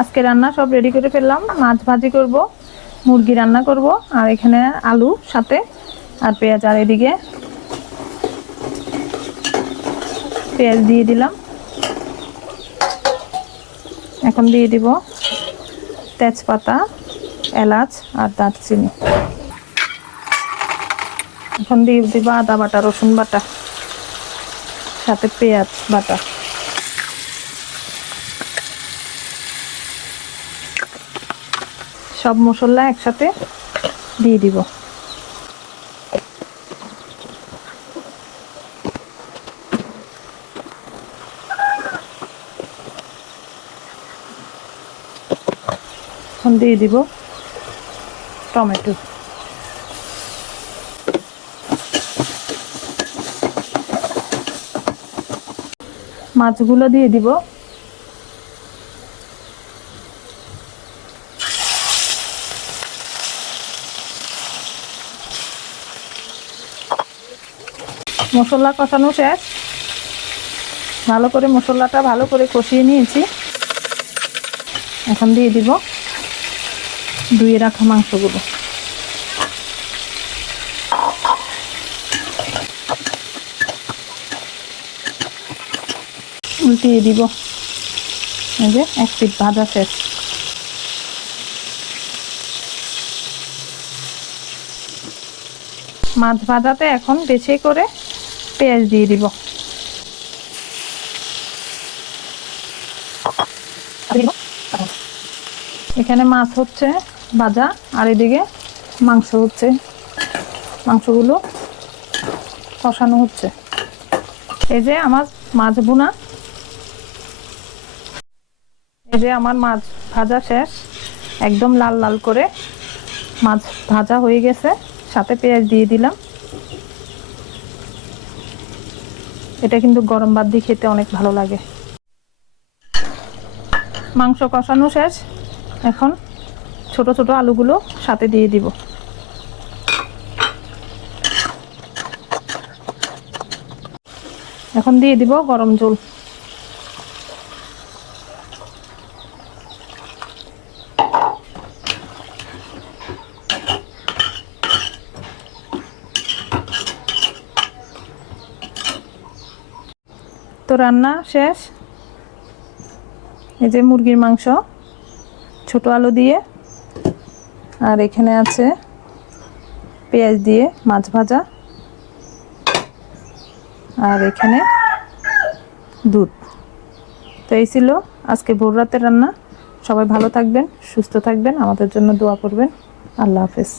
আজকে রান্না সব রেডি করে ফেললাম। মাছ ভাজি করব, মুরগি রান্না করব, আর এখানে আলু সাথে আর পেঁয়াজ। আর এদিকে পেঁয়াজ দিয়ে দিলাম। এখন দিয়ে দিব তেজপাতা, এলাচ আর দারচিনি। এখন দিয়ে দিব আদা বাটা, রসুন বাটা, সাথে পেঁয়াজ বাটা। সব মশলা একসাথে দিয়ে দিব। এখন দিয়ে দিব টমেটো। মাছগুলো দিয়ে দিব। মশলা কষানো শেষ। ভালো করে মশলাটা ভালো করে কষিয়ে নিয়েছি। এখন দিয়ে দিব ধুয়ে রাখা মাংসগুলো। উল্টিয়ে দিব। এই যে এক পিঠ ভাজা শেষ। মাছ ভাজাতে এখন বেশি করে পেঁয়াজ দিয়ে দিব। এখানে মাছ হচ্ছে ভাজা, আর এদিকে মাংস হচ্ছে, মাংসগুলো কষানো হচ্ছে। এই যে আমার মাছ ভুনা, এই যে আমার মাছ ভাজা শেষ। একদম লাল লাল করে মাছ ভাজা হয়ে গেছে। সাথে পেঁয়াজ দিয়ে দিলাম। এটা কিন্তু গরম ভাত দিয়ে খেতে অনেক ভালো লাগে। মাংস কষানো শেষ। এখন ছোট ছোট আলুগুলো সাথে দিয়ে দিব। এখন দিয়ে দিব গরম জল। তো রান্না শেষ। এই যে মুরগির মাংস ছোট আলু দিয়ে, আর এখানে আছে পেঁয়াজ দিয়ে মাছ ভাজা, আর এখানে দুধ। তো এই ছিল আজকে ভোর রাতের রান্না। সবাই ভালো থাকবেন, সুস্থ থাকবেন, আমাদের জন্য দোয়া করবেন। আল্লাহ হাফেজ।